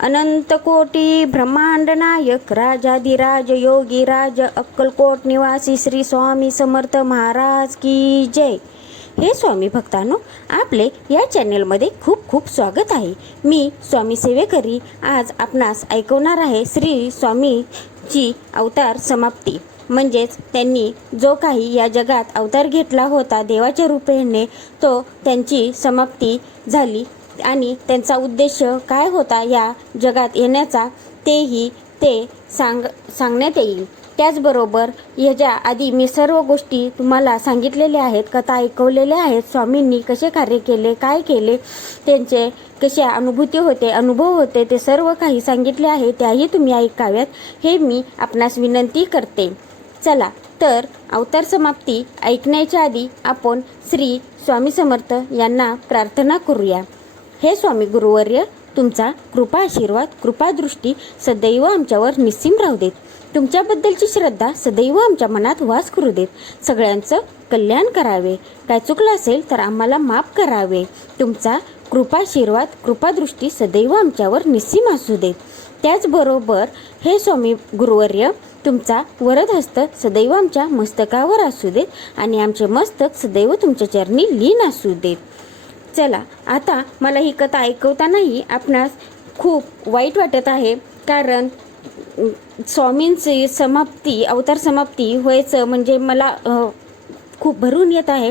अनंत कोटी ब्रह्मांड नायक राजाधिराज योगीराज अक्कलकोट निवासी श्री स्वामी समर्थ महाराज की जय। हे स्वामी भक्तांनो, आपले या चॅनलमध्ये खूप खूप स्वागत आहे। मी स्वामी सेवेकरी आज आपणास ऐकवणार आहे श्री स्वामीची अवतार समाप्ती, म्हणजेच त्यांनी जो काही या जगात अवतार घेतला होता देवाच्या रूपेने, तो त्यांची समाप्ती झाली आणि त्यांचा उद्देश काय होता या जगात येण्याचा तेही ते सांगण्यात येईल। त्याचबरोबर याच्या आधी मी सर्व गोष्टी तुम्हाला सांगितलेल्या आहेत, कथा ऐकवलेल्या आहेत। स्वामींनी कसे कार्य केले, काय केले, त्यांचे कशा अनुभूती होते, अनुभव होते, ते सर्व काही सांगितले आहे, त्याही तुम्ही ऐकाव्यात हे मी आपणास विनंती करते। चला तर अवतार समाप्ती ऐकण्याच्या आधी आपण श्री स्वामी समर्थ यांना प्रार्थना करूया। हे स्वामी गुरुवर्य, तुमचा कृपा आशीर्वाद कृपादृष्टी सदैव आमच्यावर निस्सीम राहू देत। तुमच्याबद्दलची श्रद्धा सदैव आमच्या मनात वास करू देत। सगळ्यांचं कल्याण करावे, काय चुकलं असेल तर आम्हाला माफ करावे। तुमचा कृपा आशीर्वाद कृपादृष्टी सदैव आमच्यावर निस्सीम असू देत। त्याचबरोबर हे स्वामी गुरुवर्य, तुमचा वरद हस्त सदैव आमच्या मस्तकावर असू देत आणि आमचे मस्तक सदैव तुमच्या चरणी लीन असू देत। चला, आता मला ही कथा ऐकवतानाही आपणास खूप वाईट वाटत आहे, कारण स्वामींची समाप्ती, अवतार समाप्ती व्हायचं म्हणजे मला खूप भरून येत आहे।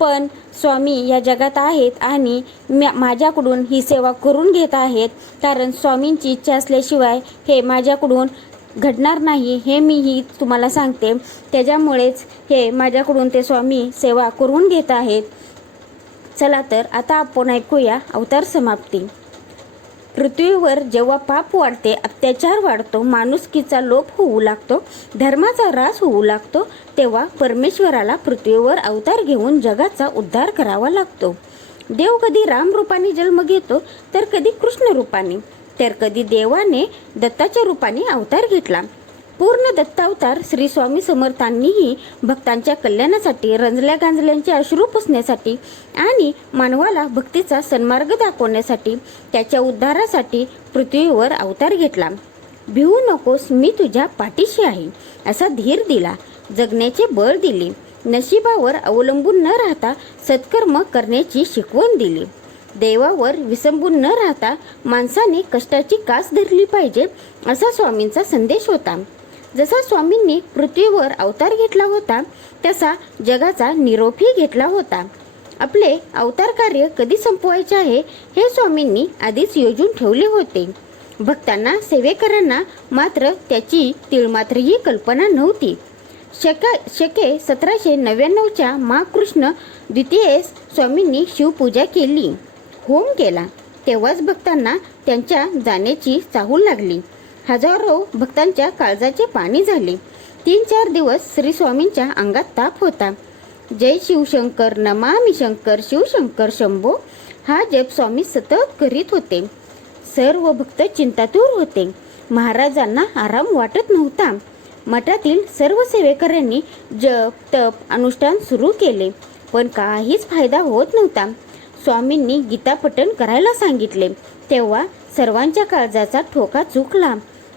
पण स्वामी या जगात आहेत आणि माझ्याकडून ही सेवा करून घेत आहेत, कारण स्वामींची इच्छा असल्याशिवाय हे माझ्याकडून घडणार नाही, हे मीही तुम्हाला सांगते। त्याच्यामुळेच हे माझ्याकडून ते स्वामी सेवा करून घेत आहेत। चला तर आता आपण ऐकूया अवतार समाप्ती। पृथ्वीवर जेव्हा पाप वाढते, अत्याचार वाढतो, माणुसकीचा लोप होऊ लागतो, धर्माचा ऱ्हास होऊ लागतो, तेव्हा परमेश्वराला पृथ्वीवर अवतार घेऊन जगाचा उद्धार करावा लागतो। देव कधी राम रूपाने जन्म घेतो, तर कधी कृष्ण रूपाने, तर कधी देवाने दत्ताच्या रूपाने अवतार घेतला। पूर्ण दत्तावतार श्री स्वामी समर्थांनीही भक्तांच्या कल्याणासाठी, रंजल्या गांजल्यांचे अश्रू पुसण्यासाठी आणि मानवाला भक्तीचा सन्मार्ग दाखवण्यासाठी, त्याच्या उद्धारासाठी पृथ्वीवर अवतार घेतला। भिवू नकोस, मी तुझ्या पाठीशी आहे असा धीर दिला, जगण्याचे बळ दिले, नशिबावर अवलंबून न राहता सत्कर्म करण्याची शिकवण दिली, देवावर विसंबून न राहता माणसाने कष्टाची कास धरली पाहिजे असा स्वामींचा संदेश होता। जसा स्वामींनी पृथ्वीवर अवतार घेतला होता, तसा जगाचा निरोपही घेतला होता। आपले अवतार कार्य कधी संपवायचे आहे हे स्वामींनी आधीच योजून ठेवले होते। भक्तांना, सेवेकरांना मात्र त्याची तिळमात्रही कल्पना नव्हती। शके 1799च्या माघ कृष्ण द्वितीयेस स्वामींनी शिवपूजा केली, होम केला, तेव्हाच भक्तांना त्यांच्या जाण्याची चाहूल लागली। हजारो भक्तांच्या काळजाचे पाणी झाले। 3-4 दिवस श्री स्वामींच्या अंगात ताप होता। जय शिवशंकर, नमामि शंकर, शिवशंकर शंभो हा जप स्वामी सतत करीत होते। सर्व भक्त चिंतातूर होते। महाराजांना आराम वाटत नव्हता। मठातील सर्व सेवेकऱ्यांनी जप तप अनुष्ठान सुरू केले, पण काहीच फायदा होत नव्हता। स्वामींनी गीतापठण करायला सांगितले, तेव्हा सर्वांच्या काळजाचा ठोका चुकला।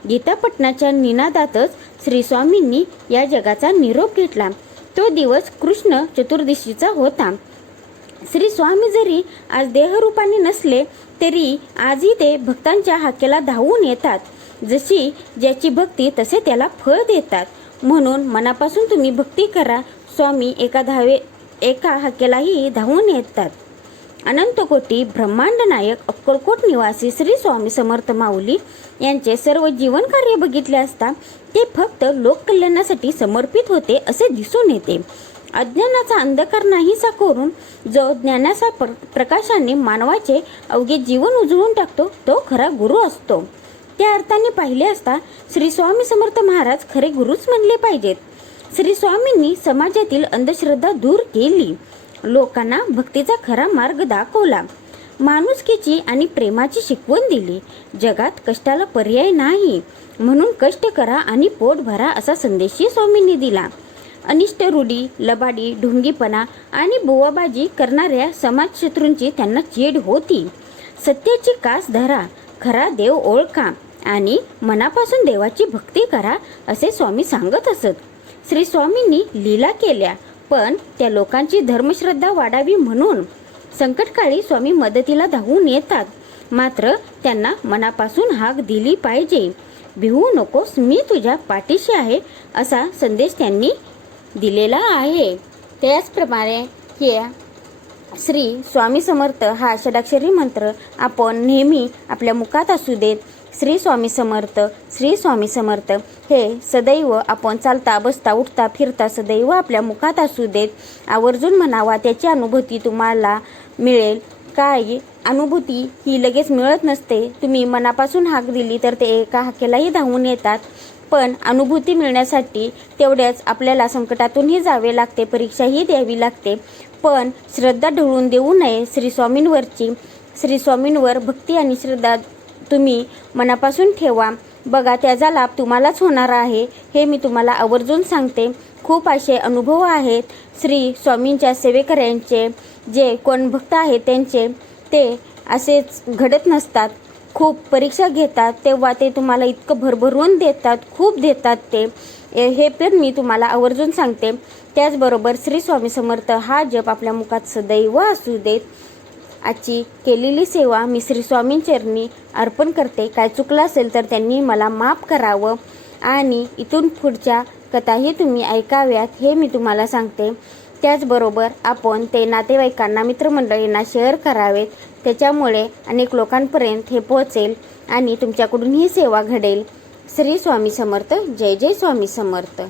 गीतापठणाच्या निनादातच श्री स्वामींनी या जगाचा निरोप घेतला। तो दिवस कृष्ण चतुर्दशीचा होता। श्री स्वामी जरी आज देहरूपाने नसले, तरी आजही ते भक्तांच्या हाकेला धावून येतात। जशी ज्याची भक्ती तसे त्याला फळ देतात, म्हणून मनापासून तुम्ही भक्ती करा, स्वामी एका हाकेलाही धावून येतात। अनंत कोटी ब्रह्मांड नायक अक्कलकोट निवासी श्री स्वामी समर्थ माऊली यांचे सर्व जीवन कार्य बघितले असता ते फक्त लोककल्याणासाठी समर्पित होते असे दिसून येते। अज्ञानाचा अंधकार नाहीसा करून जो ज्ञानाच्या प्रकाशाने मानवाचे अवघे जीवन उजळून टाकतो, तो खरा गुरु असतो। त्या अर्थाने पाहिले असता श्री स्वामी समर्थ महाराज खरे गुरुच म्हणले पाहिजेत। श्री स्वामींनी समाजातील अंधश्रद्धा दूर केली, लोकांना भक्तीचा खरा मार्ग दाखवला, माणुसकीची आणि प्रेमाची शिकवण दिली। जगात कष्टाला पर्याय नाही, म्हणून कष्ट करा आणि पोट भरा असा संदेशही स्वामींनी दिला। अनिष्ट रूढी, लबाडी, ढोंगीपणा आणि बुवाबाजी करणाऱ्या समाजशत्रूंची त्यांना चीड होती। सत्याची कास धरा, खरा देव ओळखा आणि मनापासून देवाची भक्ती करा असे स्वामी सांगत असत. श्री स्वामींनी लीला केल्या, पण त्या लोकांची धर्मश्रद्धा वाढावी म्हणून संकटकाळी स्वामी मदतीला धावून येतात. मात्र त्यांना मनापासून हाक दिली पाहिजे. भिवू नकोस, मी तुझ्या पाठीशी आहे असा संदेश त्यांनी दिलेला आहे. त्याचप्रमाणे हे श्री स्वामी समर्थ हा षडाक्षरी मंत्र आपण नेहमी आपल्या मुखात असू देत. श्री स्वामी समर्थ, श्री स्वामी समर्थ हे सदैव आपण चालता बसता उठता फिरता सदैव आपल्या मुखात असू देत. आवर्जून म्हणावा, त्याची अनुभूती तुम्हाला मिळेल. काय अनुभूती ही लगेच मिळत नसते. तुम्ही मनापासून हाक दिली तर ते एका हाकेलाही धावून येतात. पण अनुभूती मिळण्यासाठी तेवढ्याच आपल्याला संकटातूनही जावे लागते, परीक्षाही द्यावी लागते. पण श्रद्धा ढळून देऊ नये श्री स्वामींवरची. श्री स्वामींवर भक्ती आणि श्रद्धा तुम्ही मनापासून ठेवा. बघा, त्याचा लाभ तुम्हालाच होणार आहे, हे मी तुम्हाला आवर्जून सांगते. खूप असे अनुभव आहेत श्री स्वामींच्या सेवेकऱ्यांचे. जे कोण भक्त आहेत त्यांचे ते असेच घडत नसतात. खूप परीक्षा घेतात तेव्हा ते तुम्हाला इतकं भरभरून देतात, खूप देतात ते. हे पण मी तुम्हाला आवर्जून सांगते. त्याचबरोबर श्री स्वामी समर्थ हा जप आपल्या मुखात सदैव असू देत. आजची केलेली सेवा मी श्री स्वामींचरणी अर्पण करते. काय चुकलं असेल तर त्यांनी मला माफ करावं आणि इथून पुढच्या कथाही तुम्ही ऐकाव्यात हे मी तुम्हाला सांगते. त्याचबरोबर आपण ते नातेवाईकांना, मित्रमंडळींना शेअर करावेत. त्याच्यामुळे अनेक लोकांपर्यंत हे पोहोचेल आणि तुमच्याकडून ही सेवा घडेल. श्री स्वामी समर्थ. जय जय स्वामी समर्थ.